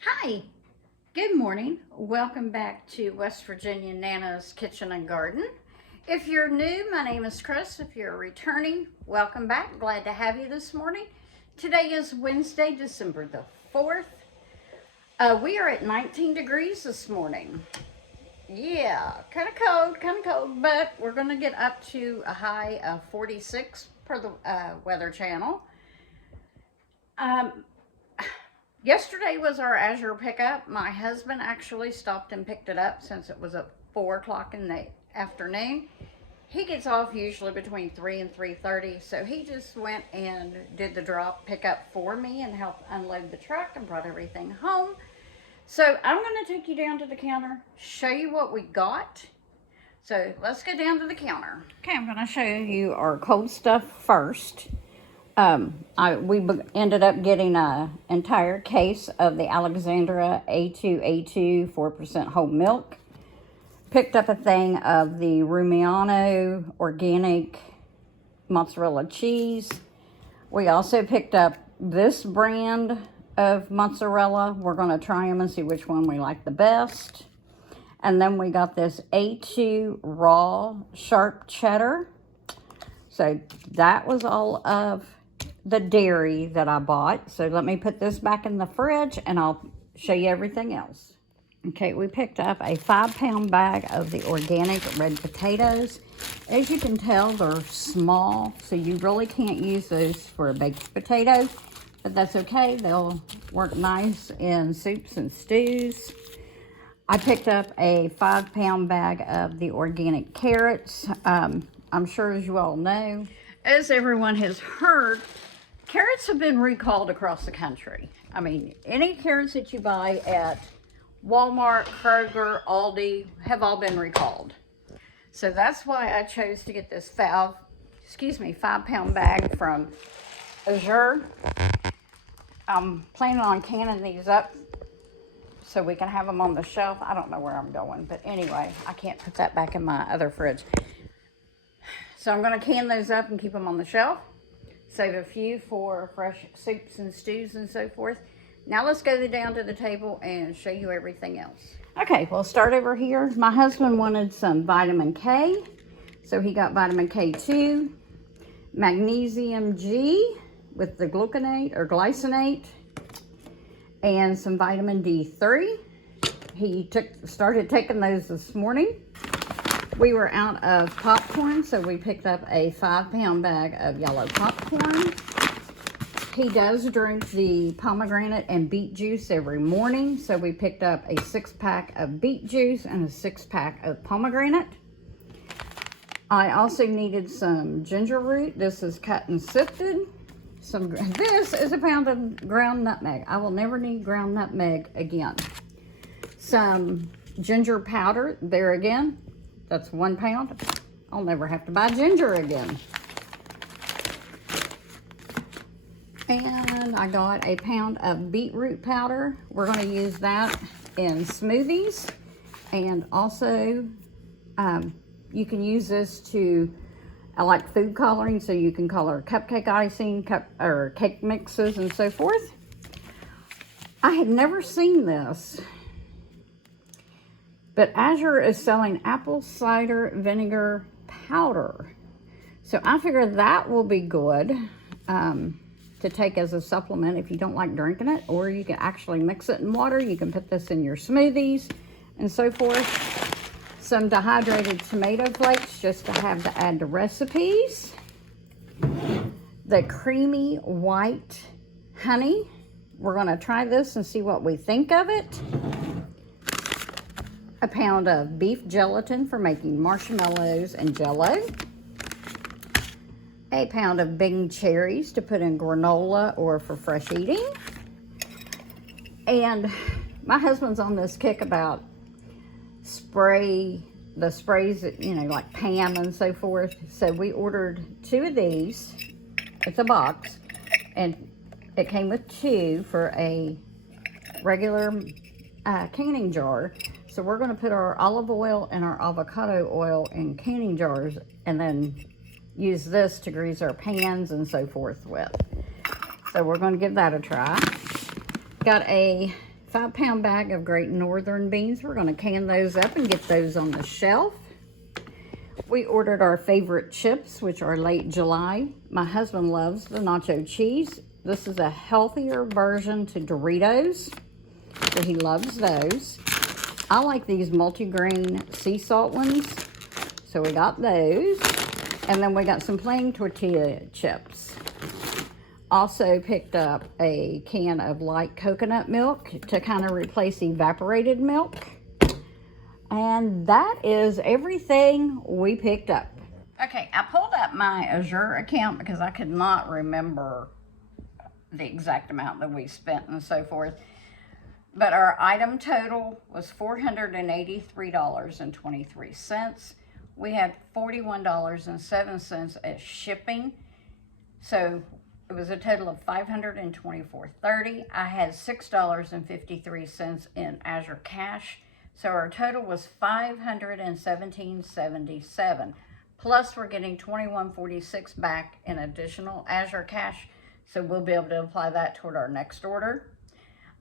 Hi, good morning. Welcome back to West Virginia Nana's Kitchen and Garden. If you're new, my name is Chris. If you're returning, welcome back. Glad to have you this morning. Today is Wednesday, December the 4th. We are at 19 degrees this morning. Yeah, kind of cold, but we're going to get up to a high of 46 per the Weather Channel. Yesterday was our Azure pickup. My husband actually stopped and picked it up since it was at 4 o'clock in the afternoon. He gets off usually between 3 and 3:30, so he just went and did the drop pickup for me and helped unload the truck and brought everything home. So I'm going to take you down to the counter, show you what we got. So let's go down to the counter. Okay, I'm going to show you our cold stuff first. We ended up getting an entire case of the Alexandra A2 4% whole milk. Picked up a thing of the Rumiano organic mozzarella cheese. We also picked up this brand of mozzarella. We're going to try them and see which one we like the best. And then we got this A2 raw sharp cheddar. So that was all of the dairy that I bought. So let me put this back in the fridge and I'll show you everything else. Okay, we picked up a 5-pound bag of the organic red potatoes. As you can tell, they're small, so you really can't use those for a baked potato, but that's okay. They'll work nice in soups and stews. I picked up a 5-pound bag of the organic carrots. I'm sure, as you all know, as everyone has heard, carrots have been recalled across the country. I mean, any carrots that you buy at Walmart, Kroger, Aldi have all been recalled. So that's why I chose to get this 5-pound bag from Azure. I'm planning on canning these up so we can have them on the shelf. I don't know where I'm going, but anyway, I can't put that back in my other fridge. So I'm going to can those up and keep them on the shelf. Save a few for fresh soups and stews and so forth. Now let's go down to the table and show you everything else. Okay, we'll start over here. My husband wanted some vitamin K. So he got vitamin K2, magnesium G with the glycinate, and some vitamin D3. He started taking those this morning. We were out of popcorn, so we picked up a 5-pound bag of yellow popcorn. He does drink the pomegranate and beet juice every morning, so we picked up a 6-pack of beet juice and a 6-pack of pomegranate. I also needed some ginger root. This is cut and sifted. This is a pound of ground nutmeg. I will never need ground nutmeg again. Some ginger powder, there again. That's 1 pound. I'll never have to buy ginger again. And I got a pound of beetroot powder. We're going to use that in smoothies. And also, you can use this to, I like food coloring, so you can color cupcake icing, or cake mixes, and so forth. I had never seen this, but Azure is selling apple cider vinegar powder. So I figured that will be good to take as a supplement if you don't like drinking it, or you can actually mix it in water. You can put this in your smoothies and so forth. Some dehydrated tomato flakes just to have to add to recipes. The creamy white honey. We're going to try this and see what we think of it. A pound of beef gelatin for making marshmallows and jello. A pound of Bing cherries to put in granola or for fresh eating. And my husband's on this kick about the sprays that, you know, like Pam and so forth. So we ordered 2 of these. It's a box. And it came with 2 for a regular canning jar. So we're going to put our olive oil and our avocado oil in canning jars and then use this to grease our pans and so forth with. So we're going to give that a try. Got a 5-pound bag of Great Northern beans. We're going to can those up and get those on the shelf. We ordered our favorite chips, which are late July. My husband loves the nacho cheese. This is a healthier version to Doritos, so he loves those. I like these multi-grain sea salt ones, so we got those. And then we got some plain tortilla chips. Also picked up a can of light coconut milk to kind of replace evaporated milk. And that is everything we picked up. Okay, I pulled up my Azure account because I could not remember the exact amount that we spent and so forth. But our item total was $483.23. We had $41.07 as shipping. So it was a total of $524.30. I had $6.53 in Azure cash. So our total was $517.77. Plus we're getting $21.46 back in additional Azure cash. So we'll be able to apply that toward our next order.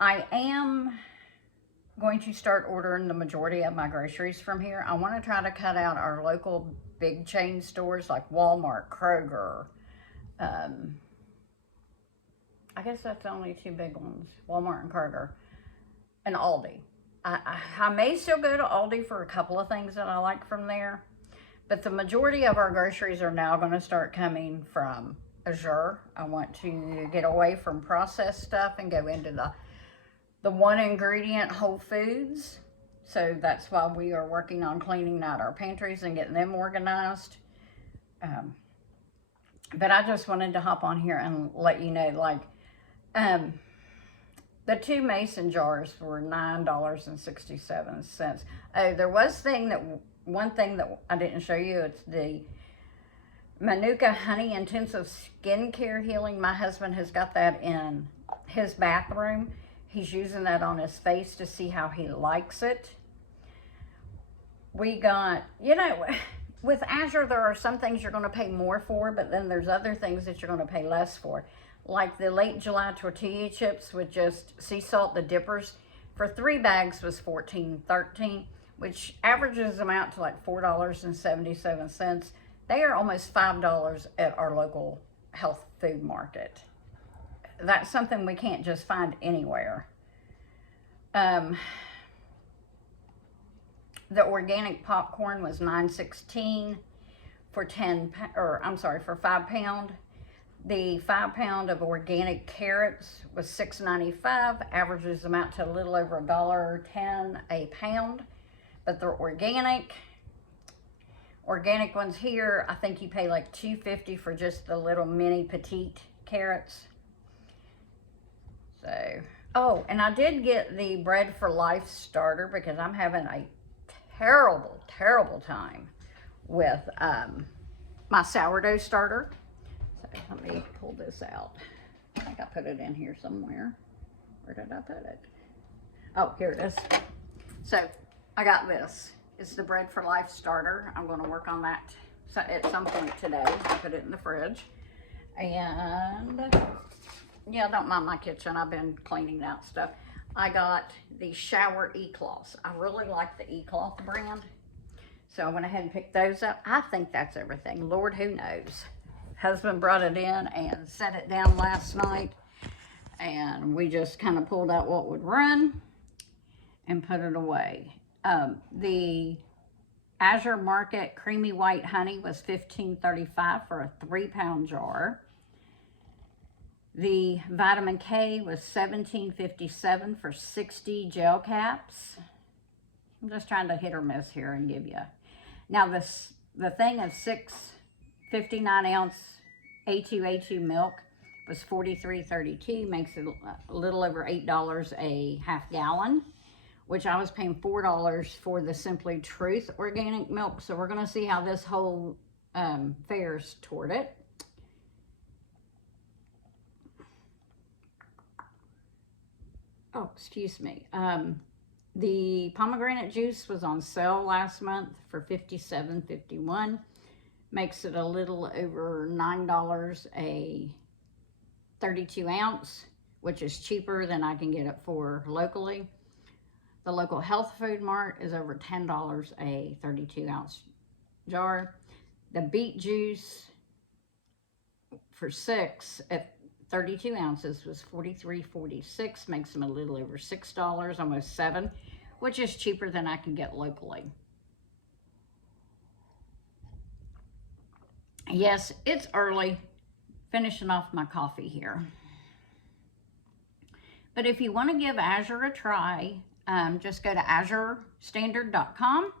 I am going to start ordering the majority of my groceries from here. I want to try to cut out our local big chain stores like Walmart, Kroger. I guess that's the only two big ones, Walmart and Kroger, and Aldi. I may still go to Aldi for a couple of things that I like from there, but the majority of our groceries are now going to start coming from Azure. I want to get away from processed stuff and go into the one ingredient whole foods. So that's why we are working on cleaning out our pantries and getting them organized. But I just wanted to hop on here and let you know, like, the 2 mason jars were $9.67. Oh, there was one thing that I didn't show you. It's the Manuka Honey Intensive Skincare Healing. My husband has got that in his bathroom. He's using that on his face to see how he likes it. We got, with Azure, there are some things you're going to pay more for, but then there's other things that you're going to pay less for. Like the late July tortilla chips with just sea salt, the dippers, for 3 bags was $14.13, which averages them out to like $4.77. They are almost $5 at our local health food market. That's something we can't just find anywhere. The organic popcorn was $9.16 for 5 pound. The 5 pound of organic carrots was $6.95, averages them out to a little over $1.10 a pound. But the organic ones here, I think you pay like $2.50 for just the little mini petite carrots. So, oh, and I did get the Bread for Life starter because I'm having a terrible time with my sourdough starter. So let me pull this out. I think I put it in here somewhere. Where did I put it? Oh, here it is. So I got this. It's the Bread for Life starter. I'm going to work on that at some point today. I put it in the fridge. And yeah, don't mind my kitchen. I've been cleaning out stuff. I got the shower e-cloths. I really like the e-cloth brand. So I went ahead and picked those up. I think that's everything. Lord, who knows? Husband brought it in and set it down last night. And we just kind of pulled out what would run and put it away. The Azure Market Creamy White Honey was $15.35 for a 3 pound jar. The vitamin K was $17.57 for 60 gel caps. I'm just trying to hit or miss here and give you. Now the thing of 6 59-ounce A2 milk was $43.32, makes it a little over $8 a half gallon, which I was paying $4 for the Simply Truth organic milk. So we're going to see how this whole fares toward it. Oh, excuse me. The pomegranate juice was on sale last month for $57.51. Makes it a little over $9 a 32 ounce, which is cheaper than I can get it for locally. The local health food mart is over $10 a 32-ounce jar. The beet juice for 6 at 32 ounces was $43.46, makes them a little over $6, almost $7, which is cheaper than I can get locally. Yes, it's early, finishing off my coffee here. But if you want to give Azure a try, just go to azurestandard.com.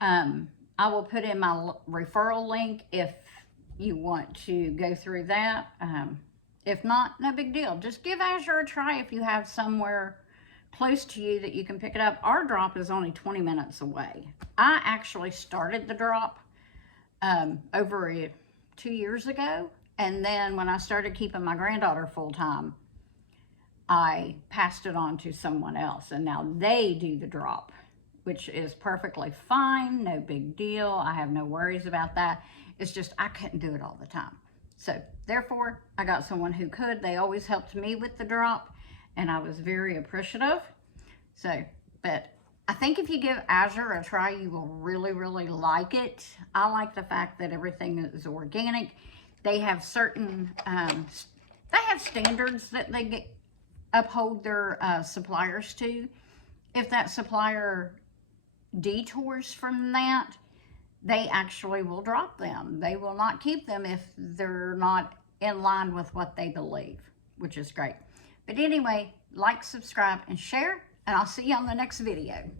I will put in my referral link if you want to go through that. If not, no big deal. Just give Azure a try if you have somewhere close to you that you can pick it up. Our drop is only 20 minutes away. I actually started the drop over 2 years ago. And then when I started keeping my granddaughter full-time, I passed it on to someone else. And now they do the drop, which is perfectly fine. No big deal. I have no worries about that. It's just I couldn't do it all the time. So therefore, I got someone who could. They always helped me with the drop, and I was very appreciative. So, but I think if you give Azure a try, you will really, really like it. I like the fact that everything is organic. They have certain, they have standards that they uphold their suppliers to. If that supplier detours from that, they actually will drop them. They will not keep them if they're not in line with what they believe, which is great. But anyway, like, subscribe, and share, and I'll see you on the next video.